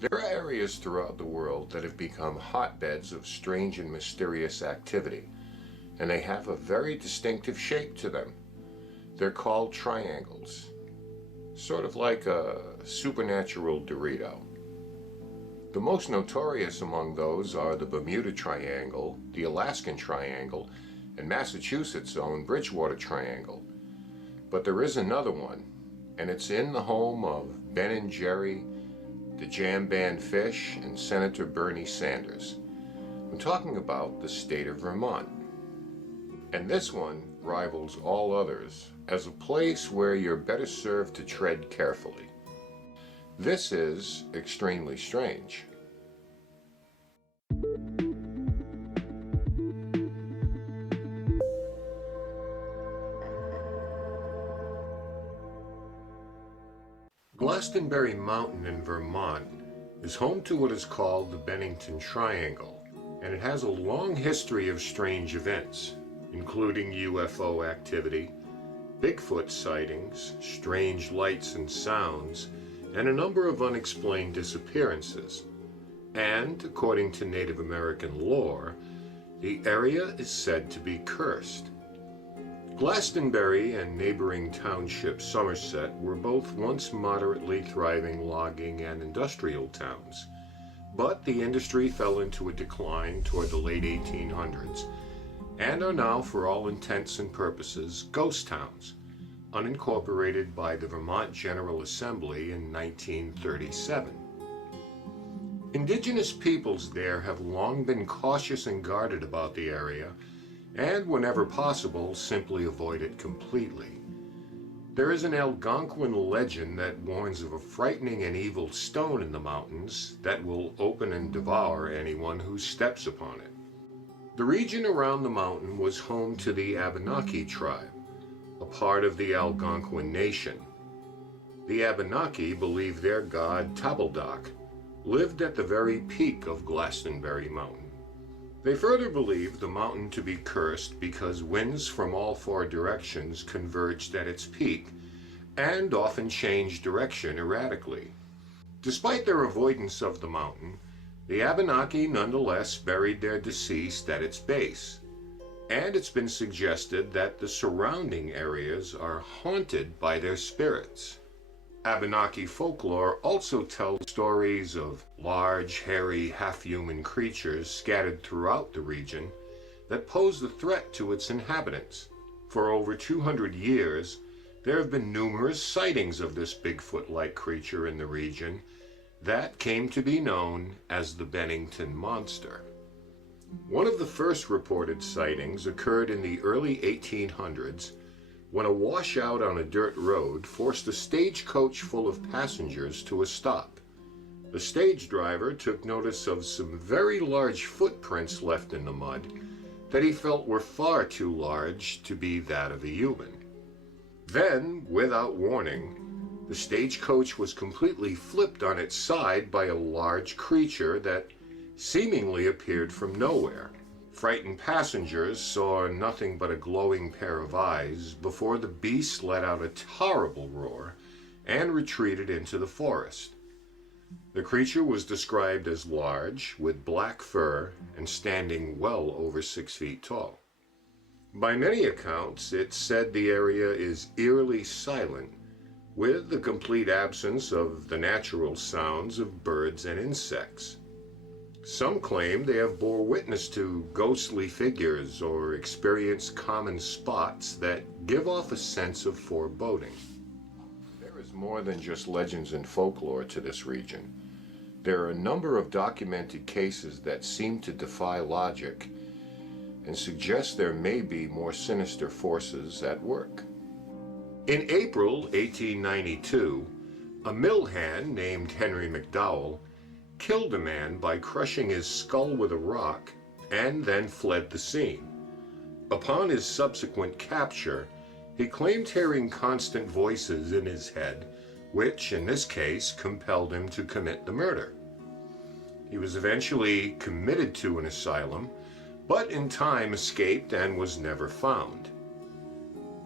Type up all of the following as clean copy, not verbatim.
There are areas throughout the world that have become hotbeds of strange and mysterious activity, and they have a very distinctive shape to them. They're called triangles, sort of like a supernatural Dorito. The most notorious among those are the Bermuda Triangle, the Alaskan Triangle, and Massachusetts' own Bridgewater Triangle. But there is another one, and it's in the home of Ben and Jerry, the Jam Band Fish, and Senator Bernie Sanders. I'm talking about the state of Vermont. And this one rivals all others as a place where you're better served to tread carefully. This is extremely strange. Glastonbury Mountain in Vermont is home to what is called the Bennington Triangle, and it has a long history of strange events, including UFO activity, Bigfoot sightings, strange lights and sounds, and a number of unexplained disappearances. And, according to Native American lore, the area is said to be cursed. Glastonbury and neighboring township Somerset were both once moderately thriving logging and industrial towns, but the industry fell into a decline toward the late 1800s and are now, for all intents and purposes, ghost towns, unincorporated by the Vermont General Assembly in 1937. Indigenous peoples there have long been cautious and guarded about the area, and whenever possible, simply avoid it completely. There is an Algonquin legend that warns of a frightening and evil stone in the mountains that will open and devour anyone who steps upon it. The region around the mountain was home to the Abenaki tribe, a part of the Algonquin nation. The Abenaki believed their god Tabaldak lived at the very peak of Glastonbury Mountain. They further believed the mountain to be cursed because winds from all four directions converged at its peak and often changed direction erratically. Despite their avoidance of the mountain, the Abenaki nonetheless buried their deceased at its base, and it's been suggested that the surrounding areas are haunted by their spirits. Abenaki folklore also tells stories of large, hairy, half-human creatures scattered throughout the region that pose a threat to its inhabitants. For over 200 years, there have been numerous sightings of this Bigfoot-like creature in the region that came to be known as the Bennington Monster. One of the first reported sightings occurred in the early 1800s when a washout on a dirt road forced a stagecoach full of passengers to a stop. The stage driver took notice of some very large footprints left in the mud that he felt were far too large to be that of a human. Then, without warning, the stagecoach was completely flipped on its side by a large creature that seemingly appeared from nowhere. Frightened passengers saw nothing but a glowing pair of eyes before the beast let out a horrible roar and retreated into the forest. The creature was described as large, with black fur, and standing well over 6 feet tall. By many accounts, it's said the area is eerily silent, with the complete absence of the natural sounds of birds and insects. Some claim they have bore witness to ghostly figures or experienced common spots that give off a sense of foreboding. There is more than just legends and folklore to this region. There are a number of documented cases that seem to defy logic and suggest there may be more sinister forces at work. In April 1892, a mill hand named Henry McDowell killed a man by crushing his skull with a rock and then fled the scene. Upon his subsequent capture, he claimed hearing constant voices in his head, which in this case compelled him to commit the murder. He was eventually committed to an asylum, but in time escaped and was never found.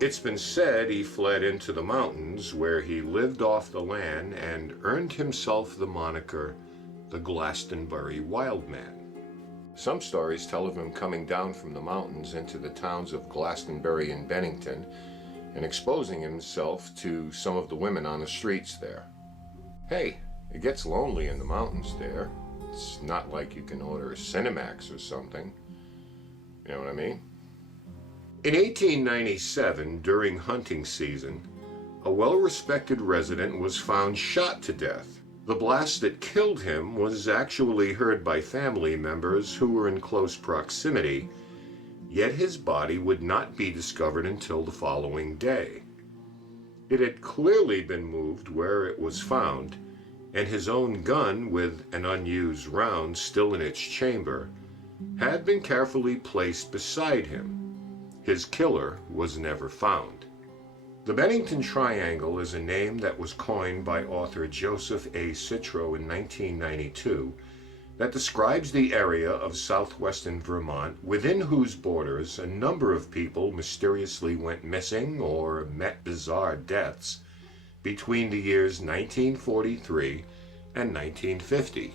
It's been said he fled into the mountains where he lived off the land and earned himself the moniker the Glastonbury Wild Man. Some stories tell of him coming down from the mountains into the towns of Glastonbury and Bennington and exposing himself to some of the women on the streets there. Hey, it gets lonely in the mountains there. It's not like you can order a Cinemax or something. You know what I mean? In 1897, during hunting season, a well-respected resident was found shot to death. The blast that killed him was actually heard by family members who were in close proximity, yet his body would not be discovered until the following day. It had clearly been moved where it was found, and his own gun, with an unused round still in its chamber, had been carefully placed beside him. His killer was never found. The Bennington Triangle is a name that was coined by author Joseph A. Citro in 1992 that describes the area of southwestern Vermont within whose borders a number of people mysteriously went missing or met bizarre deaths between the years 1943 and 1950.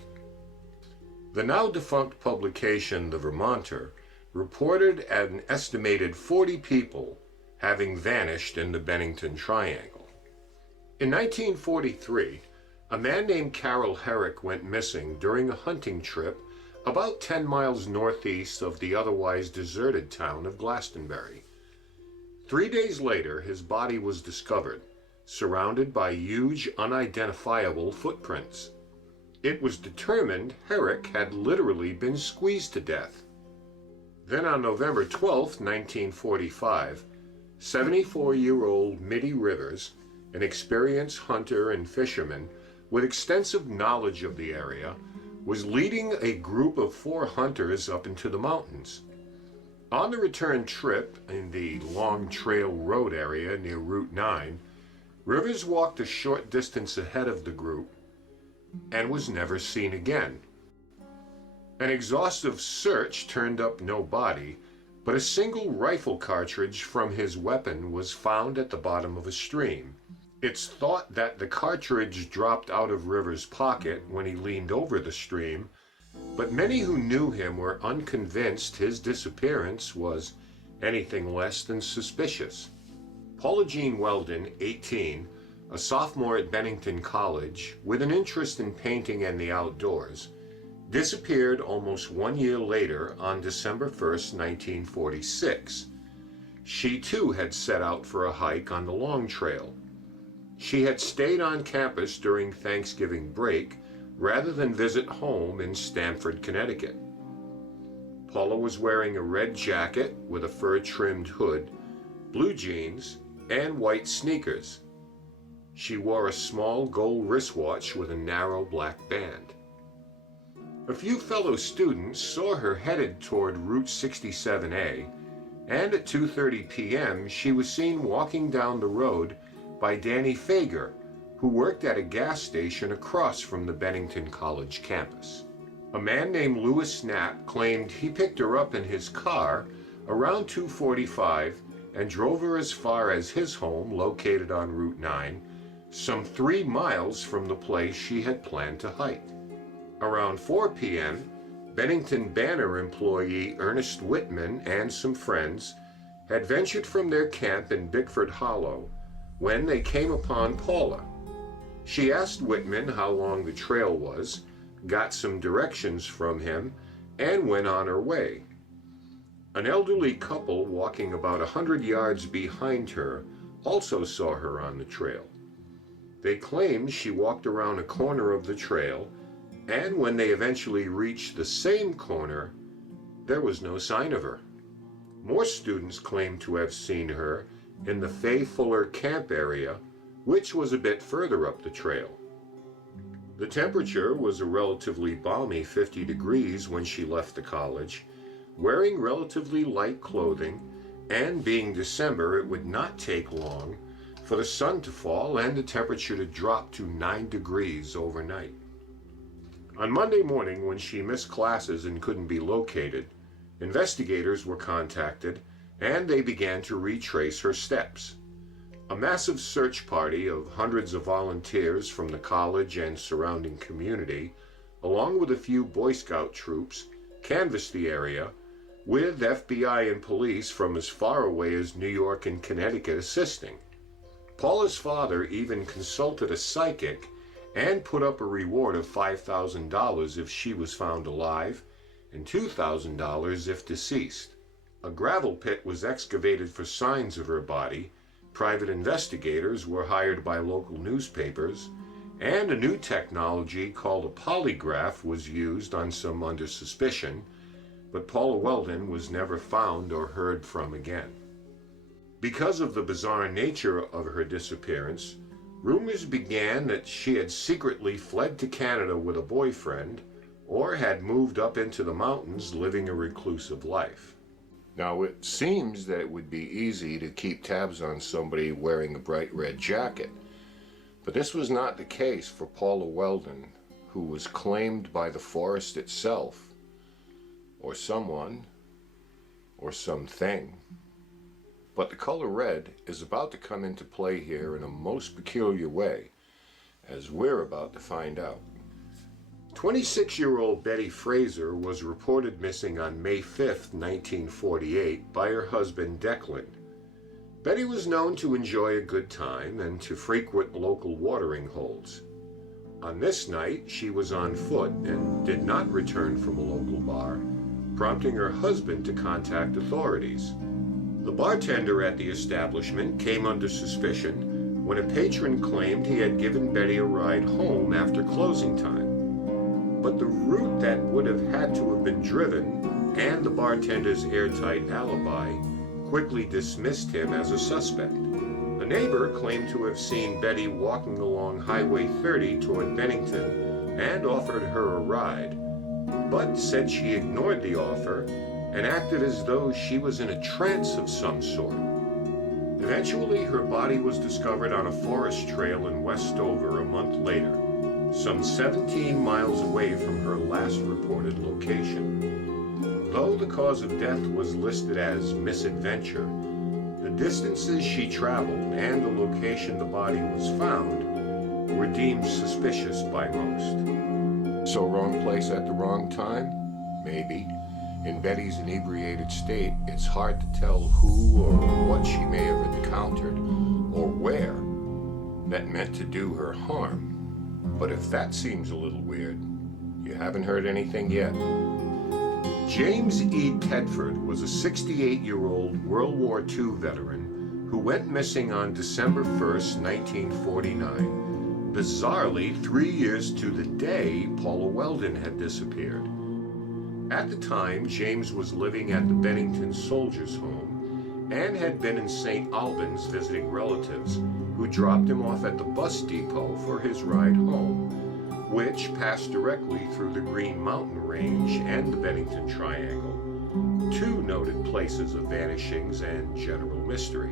The now defunct publication The Vermonter reported an estimated 40 people having vanished in the Bennington Triangle. In 1943, a man named Carol Herrick went missing during a hunting trip about 10 miles northeast of the otherwise deserted town of Glastonbury. 3 days later, his body was discovered, surrounded by huge, unidentifiable footprints. It was determined Herrick had literally been squeezed to death. Then on November 12, 1945, 74-year-old Mitty Rivers, an experienced hunter and fisherman with extensive knowledge of the area, was leading a group of 4 hunters up into the mountains. On the return trip in the Long Trail Road area near Route 9, Rivers walked a short distance ahead of the group and was never seen again. An exhaustive search turned up no body, but a single rifle cartridge from his weapon was found at the bottom of a stream. It's thought that the cartridge dropped out of Rivers' pocket when he leaned over the stream, but many who knew him were unconvinced his disappearance was anything less than suspicious. Paula Jean Weldon, 18, a sophomore at Bennington College with an interest in painting and the outdoors, disappeared almost 1 year later on December 1st, 1946. She too had set out for a hike on the Long Trail. She had stayed on campus during Thanksgiving break rather than visit home in Stamford, Connecticut. Paula was wearing a red jacket with a fur-trimmed hood, blue jeans, and white sneakers. She wore a small gold wristwatch with a narrow black band. A few fellow students saw her headed toward Route 67A, and at 2:30 p.m. she was seen walking down the road by Danny Fager, who worked at a gas station across from the Bennington College campus. A man named Louis Knapp claimed he picked her up in his car around 2:45 and drove her as far as his home located on Route 9, some 3 miles from the place she had planned to hike. Around 4 p.m., Bennington Banner employee Ernest Whitman and some friends had ventured from their camp in Bickford Hollow when they came upon Paula. She asked Whitman how long the trail was, got some directions from him, and went on her way. An elderly couple walking about 100 yards behind her also saw her on the trail. They claimed she walked around a corner of the trail, and when they eventually reached the same corner, there was no sign of her. More students claimed to have seen her in the Fay Fuller camp area, which was a bit further up the trail. The temperature was a relatively balmy 50 degrees when she left the college, wearing relatively light clothing, and being December, it would not take long for the sun to fall and the temperature to drop to 9 degrees overnight. On Monday morning, when she missed classes and couldn't be located, investigators were contacted and they began to retrace her steps. A massive search party of hundreds of volunteers from the college and surrounding community, along with a few Boy Scout troops, canvassed the area, with FBI and police from as far away as New York and Connecticut assisting. Paula's father even consulted a psychic and put up a reward of $5,000 if she was found alive and $2,000 if deceased. A gravel pit was excavated for signs of her body, private investigators were hired by local newspapers, and a new technology called a polygraph was used on some under suspicion, but Paula Weldon was never found or heard from again. Because of the bizarre nature of her disappearance, rumors began that she had secretly fled to Canada with a boyfriend or had moved up into the mountains living a reclusive life. Now, it seems that it would be easy to keep tabs on somebody wearing a bright red jacket, but this was not the case for Paula Weldon, who was claimed by the forest itself, or someone, or something. But the color red is about to come into play here in a most peculiar way, as we're about to find out. 26-year-old Betty Fraser was reported missing on May 5, 1948, by her husband Declan. Betty was known to enjoy a good time and to frequent local watering holes. On this night, she was on foot and did not return from a local bar, prompting her husband to contact authorities. The bartender at the establishment came under suspicion when a patron claimed he had given Betty a ride home after closing time. But the route that would have had to have been driven, and the bartender's airtight alibi, quickly dismissed him as a suspect. A neighbor claimed to have seen Betty walking along Highway 30 toward Bennington and offered her a ride, but said she ignored the offer and acted as though she was in a trance of some sort. Eventually, her body was discovered on a forest trail in Westover a month later, some 17 miles away from her last reported location. Though the cause of death was listed as misadventure, the distances she traveled and the location the body was found were deemed suspicious by most. So wrong place at the wrong time? Maybe. In Betty's inebriated state, it's hard to tell who or what she may have encountered or where that meant to do her harm. But if that seems a little weird, you haven't heard anything yet. James E. Tedford was a 68-year-old World War II veteran who went missing on December 1st, 1949. Bizarrely, 3 years to the day Paula Weldon had disappeared. At the time, James was living at the Bennington Soldiers' Home and had been in St. Albans visiting relatives who dropped him off at the bus depot for his ride home, which passed directly through the Green Mountain Range and the Bennington Triangle, two noted places of vanishings and general mystery.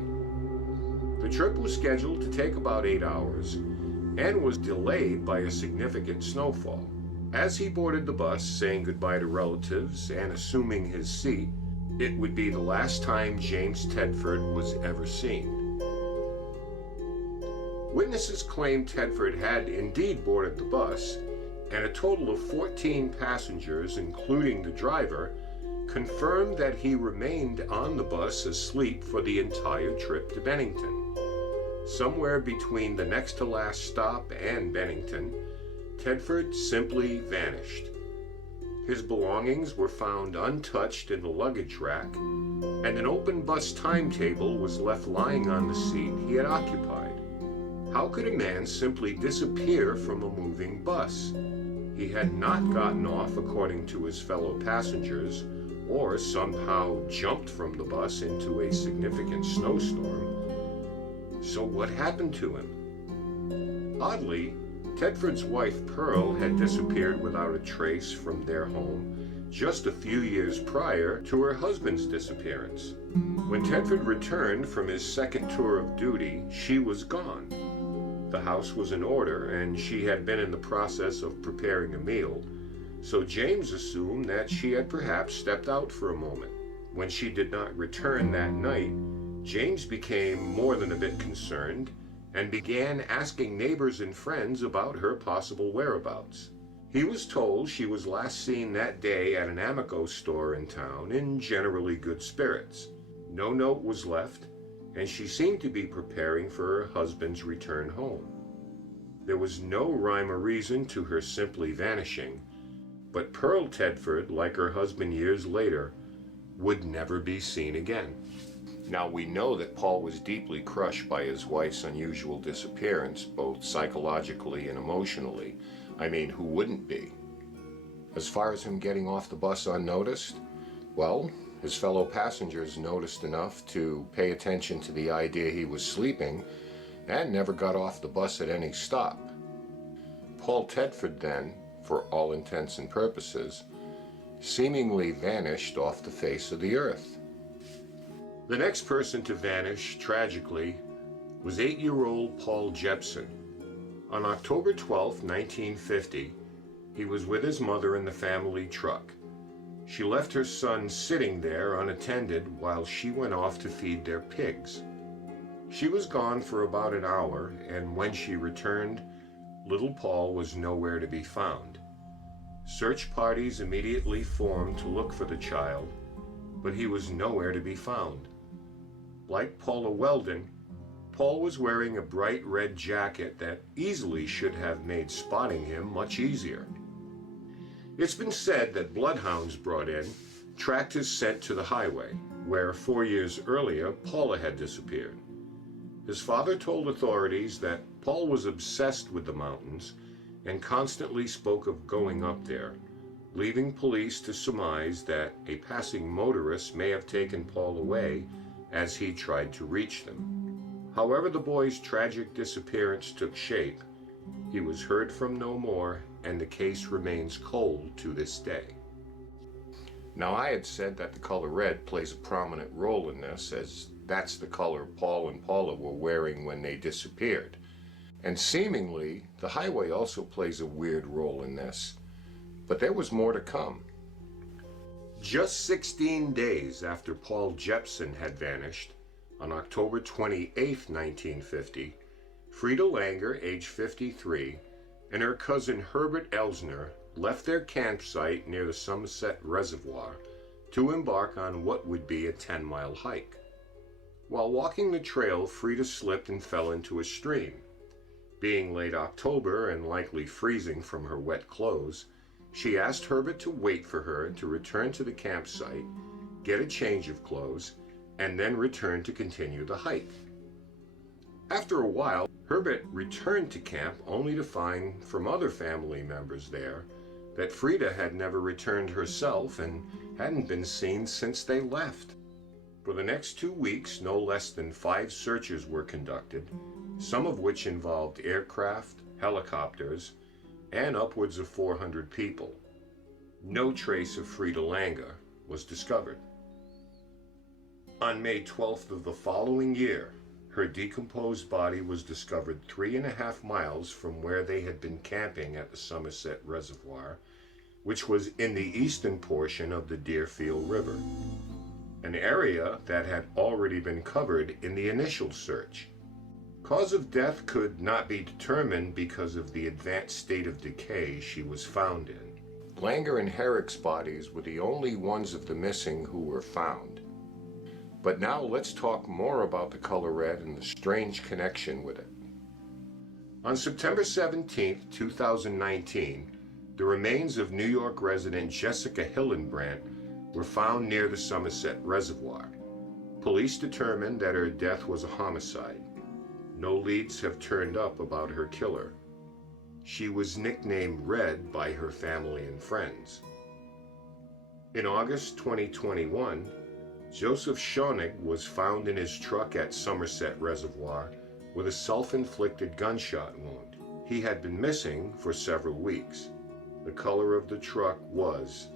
The trip was scheduled to take about 8 hours and was delayed by a significant snowfall. As he boarded the bus, saying goodbye to relatives and assuming his seat, it would be the last time James Tedford was ever seen. Witnesses claim Tedford had indeed boarded the bus, and a total of 14 passengers, including the driver, confirmed that he remained on the bus asleep for the entire trip to Bennington. Somewhere between the next to last stop and Bennington, Tedford simply vanished. His belongings were found untouched in the luggage rack, and an open bus timetable was left lying on the seat he had occupied. How could a man simply disappear from a moving bus? He had not gotten off, according to his fellow passengers, or somehow jumped from the bus into a significant snowstorm. So what happened to him? Oddly, Tedford's wife Pearl had disappeared without a trace from their home just a few years prior to her husband's disappearance. When Tedford returned from his second tour of duty, she was gone. The house was in order, and she had been in the process of preparing a meal, so James assumed that she had perhaps stepped out for a moment. When she did not return that night, James became more than a bit concerned and began asking neighbors and friends about her possible whereabouts. He was told she was last seen that day at an Amico store in town in generally good spirits. No note was left, and she seemed to be preparing for her husband's return home. There was no rhyme or reason to her simply vanishing, but Pearl Tedford, like her husband years later, would never be seen again. Now, we know that Paul was deeply crushed by his wife's unusual disappearance, both psychologically and emotionally. I mean, who wouldn't be? As far as him getting off the bus unnoticed, well, his fellow passengers noticed enough to pay attention to the idea he was sleeping and never got off the bus at any stop. Paul Tedford then, for all intents and purposes, seemingly vanished off the face of the earth. The next person to vanish, tragically, was 8-year-old Paul Jepson. On October 12, 1950, he was with his mother in the family truck. She left her son sitting there unattended while she went off to feed their pigs. She was gone for about an hour, and when she returned, little Paul was nowhere to be found. Search parties immediately formed to look for the child, but he was nowhere to be found. Like Paula Weldon, Paul was wearing a bright red jacket that easily should have made spotting him much easier. It's been said that bloodhounds brought in tracked his scent to the highway, where 4 years earlier Paula had disappeared. His father told authorities that Paul was obsessed with the mountains and constantly spoke of going up there, leaving police to surmise that a passing motorist may have taken Paul away as he tried to reach them. However the boy's tragic disappearance took shape, he was heard from no more, and the case remains cold to this day. Now, I had said that the color red plays a prominent role in this, as that's the color Paul and Paula were wearing when they disappeared. And seemingly, the highway also plays a weird role in this, but there was more to come. Just 16 days after Paul Jepson had vanished, on October 28, 1950, Frida Langer, age 53, and her cousin Herbert Elsner left their campsite near the Somerset Reservoir to embark on what would be a 10-mile hike. While walking the trail, Frida slipped and fell into a stream. Being late October and likely freezing from her wet clothes, she asked Herbert to wait for her to return to the campsite, get a change of clothes, and then return to continue the hike. After a while, Herbert returned to camp only to find from other family members there that Frida had never returned herself and hadn't been seen since they left. For the next 2 weeks, no less than 5 searches were conducted, some of which involved aircraft, helicopters, and upwards of 400 people. No trace of Frida Langer was discovered. On May 12th of the following year, her decomposed body was discovered 3.5 miles from where they had been camping at the Somerset Reservoir, which was in the eastern portion of the Deerfield River, an area that had already been covered in the initial search. Cause of death could not be determined because of the advanced state of decay she was found in. Langer and Herrick's bodies were the only ones of the missing who were found. But now let's talk more about the color red and the strange connection with it. On September 17, 2019, the remains of New York resident Jessica Hillenbrand were found near the Somerset Reservoir. Police determined that her death was a homicide. No leads have turned up about her killer. She was nicknamed Red by her family and friends. In August 2021, Joseph Schoenig was found in his truck at Somerset Reservoir with a self-inflicted gunshot wound. He had been missing for several weeks. The color of the truck was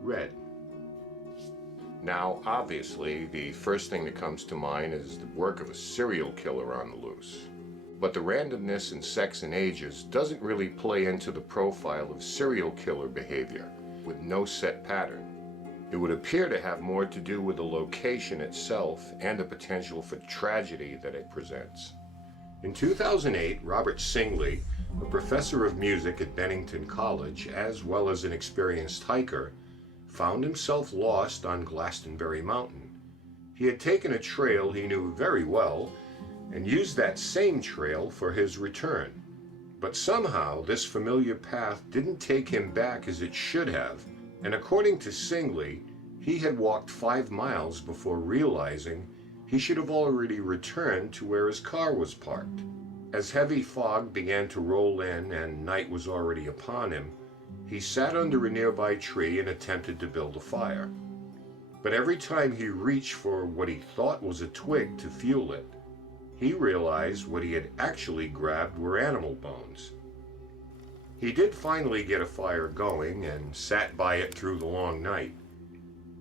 red. Now, obviously, the first thing that comes to mind is the work of a serial killer on the loose. But the randomness in sex and ages doesn't really play into the profile of serial killer behavior, with no set pattern. It would appear to have more to do with the location itself and the potential for tragedy that it presents. In 2008, Robert Singley, a professor of music at Bennington College, as well as an experienced hiker, found himself lost on Glastonbury Mountain. He had taken a trail he knew very well and used that same trail for his return. But somehow this familiar path didn't take him back as it should have, and according to Singley, he had walked 5 miles before realizing he should have already returned to where his car was parked. As heavy fog began to roll in and night was already upon him, he sat under a nearby tree and attempted to build a fire. But every time he reached for what he thought was a twig to fuel it, he realized what he had actually grabbed were animal bones. He did finally get a fire going and sat by it through the long night.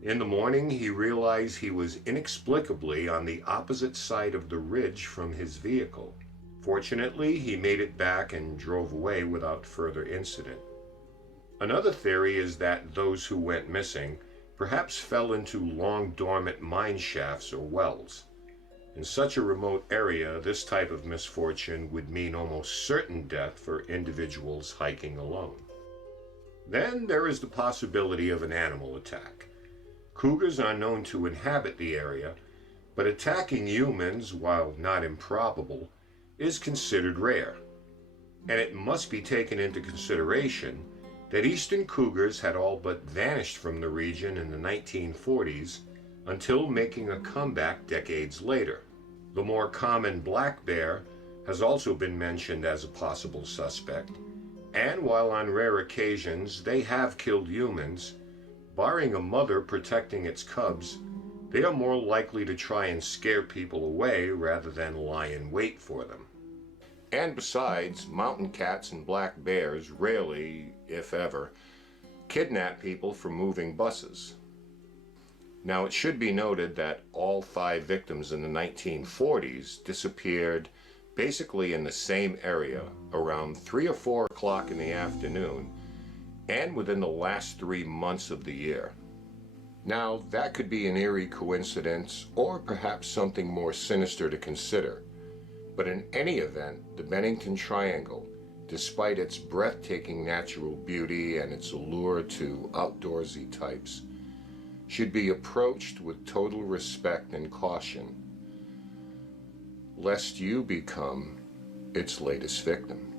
In the morning, he realized he was inexplicably on the opposite side of the ridge from his vehicle. Fortunately, he made it back and drove away without further incident. Another theory is that those who went missing perhaps fell into long dormant mine shafts or wells. In such a remote area, this type of misfortune would mean almost certain death for individuals hiking alone. Then there is the possibility of an animal attack. Cougars are known to inhabit the area, but attacking humans, while not improbable, is considered rare. And it must be taken into consideration that eastern cougars had all but vanished from the region in the 1940s until making a comeback decades later. The more common black bear has also been mentioned as a possible suspect, and while on rare occasions they have killed humans, barring a mother protecting its cubs, they are more likely to try and scare people away rather than lie in wait for them. And besides, mountain cats and black bears rarely, if ever, kidnap people for moving buses. Now, it should be noted that all 5 victims in the 1940s disappeared basically in the same area around 3 or 4 o'clock in the afternoon and within the last 3 months of the year. Now, that could be an eerie coincidence or perhaps something more sinister to consider. But in any event, the Bennington Triangle, despite its breathtaking natural beauty and its allure to outdoorsy types, should be approached with total respect and caution, lest you become its latest victim.